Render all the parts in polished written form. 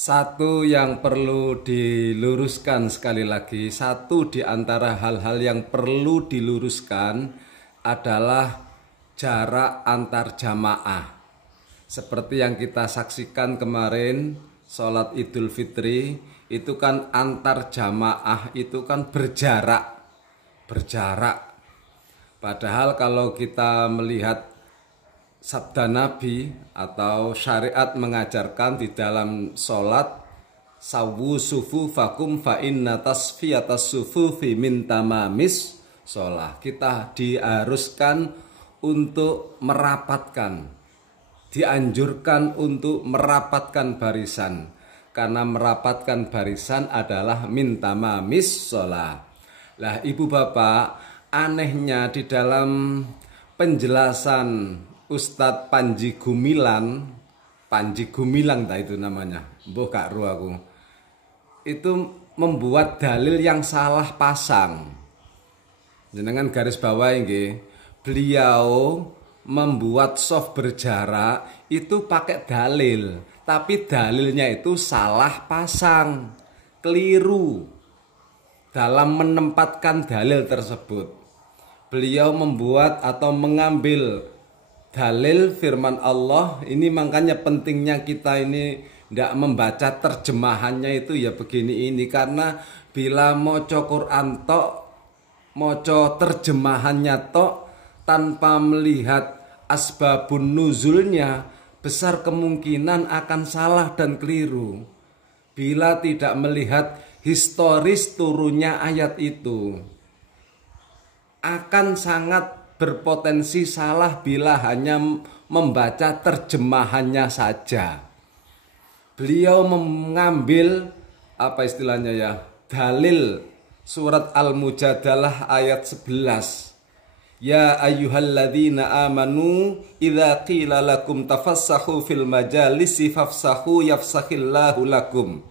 Satu yang perlu diluruskan sekali lagi, satu di antara hal-hal yang perlu diluruskan adalah jarak antar jamaah. Seperti yang kita saksikan kemarin, sholat Idul Fitri, itu kan antar jamaah itu kan berjarak. Padahal kalau kita melihat sabda Nabi atau syariat mengajarkan di dalam sholat, sawu sufufakum fa inna tasfiyatas sufufi min tamamis sholat. Kita diharuskan untuk merapatkan, dianjurkan untuk merapatkan barisan, karena merapatkan barisan adalah min tamamis sholat. Lah ibu bapak, anehnya di dalam penjelasan Ustadz Panji Gumilang tak itu namanya, mbuh gak ru aku. Itu membuat dalil yang salah pasang. Jenengan garis bawah nggih. Beliau membuat soft berjarak itu pakai dalil, tapi dalilnya itu salah pasang, keliru dalam menempatkan dalil tersebut. Beliau membuat atau mengambil dalil firman Allah ini, makanya pentingnya kita ini tidak membaca terjemahannya itu ya begini ini, karena bila moco Quran tok, moco terjemahannya tok tanpa melihat asbabun nuzulnya, besar kemungkinan akan salah dan keliru. Bila tidak melihat historis turunnya ayat itu, akan sangat berpotensi salah bila hanya membaca terjemahannya saja. Beliau mengambil apa istilahnya ya, dalil surat Al-Mujadalah ayat 11. Ya ayyuhalladzina amanu idza qila lakum tafassahu fil majalisi fafsahu yafsahillahu lakum.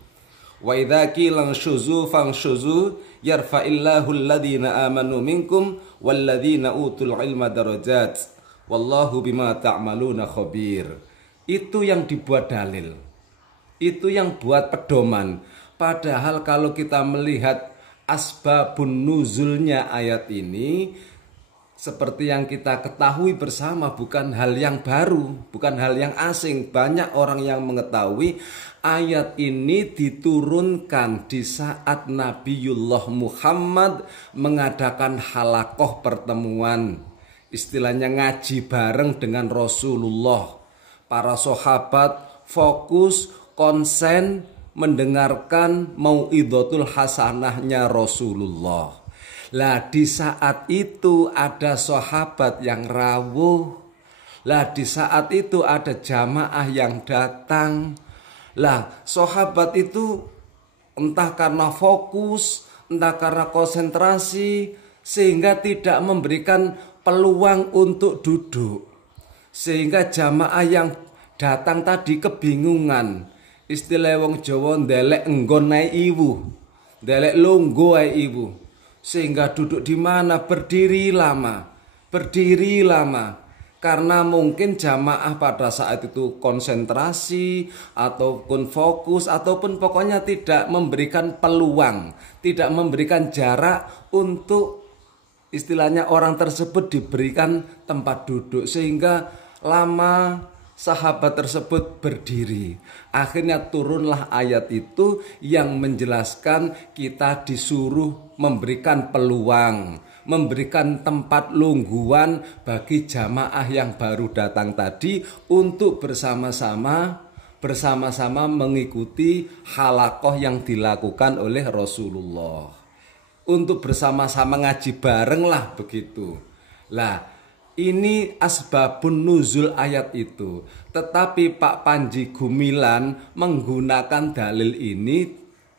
Wa idza qila syuzu fanshuzu yarfa'illahu alladhina amanu minkum walladzina utul ilma darajat wallahu bima ta'maluna khabir. Itu yang dibuat dalil, itu yang buat pedoman. Padahal kalau kita melihat asbabun nuzulnya ayat ini, seperti yang kita ketahui bersama, bukan hal yang baru, bukan hal yang asing. Banyak orang yang mengetahui ayat ini diturunkan di saat Nabiullah Muhammad mengadakan halakoh pertemuan, istilahnya ngaji bareng dengan Rasulullah. Para sahabat fokus, konsen mendengarkan mauidhatul hasanahnya Rasulullah. Lah di saat itu ada sahabat yang rawuh. Lah di saat itu ada jamaah yang datang. Lah sahabat itu entah karena fokus, entah karena konsentrasi, sehingga tidak memberikan peluang untuk duduk. Sehingga jamaah yang datang tadi kebingungan. Istilah wong Jawa ndelek enggon ae iwu, ndelek lungguh ae iwu. Sehingga duduk di mana, berdiri lama, karena mungkin jamaah pada saat itu konsentrasi ataupun fokus, ataupun pokoknya tidak memberikan peluang, tidak memberikan jarak untuk istilahnya orang tersebut diberikan tempat duduk, sehingga lama sahabat tersebut berdiri. Akhirnya turunlah ayat itu yang menjelaskan kita disuruh memberikan peluang, memberikan tempat lungguan bagi jamaah yang baru datang tadi untuk bersama-sama mengikuti halakoh yang dilakukan oleh Rasulullah. Untuk bersama-sama ngaji bareng lah begitu. Lah ini asbabun nuzul ayat itu. Tetapi Pak Panji Gumilang menggunakan dalil ini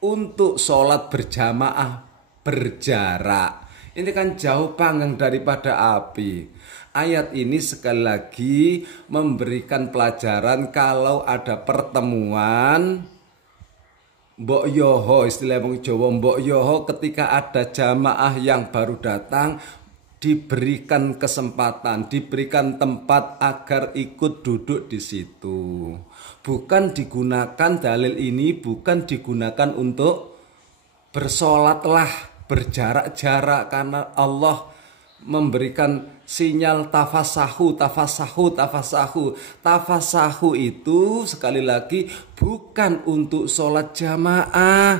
untuk sholat berjamaah berjarak. Ini kan jauh panggang daripada api. Ayat ini sekali lagi memberikan pelajaran kalau ada pertemuan mbok yoho, istilah wong Jawa mbok yoho, ketika ada jamaah yang baru datang, diberikan kesempatan, diberikan tempat agar ikut duduk di situ. Bukan digunakan dalil ini, bukan digunakan untuk bersolatlah berjarak-jarak, karena Allah memberikan sinyal tafasahu, tafasahu, tafasahu. Tafasahu itu sekali lagi bukan untuk sholat jamaah.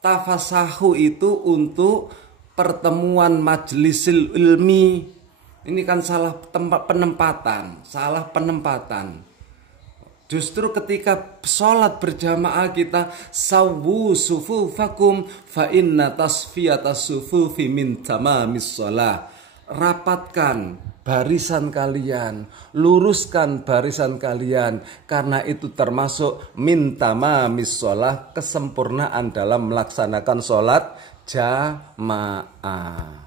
Tafasahu itu untuk pertemuan majlisil ilmi. Ini kan salah tempat penempatan, salah penempatan. Justru ketika sholat berjamaah kita sawu sufufakum fa inna tasfiyatas sufufi min tamamis shalah. Rapatkan barisan kalian, luruskan barisan kalian, karena itu termasuk min tamamis shalah, kesempurnaan dalam melaksanakan sholat jamaah.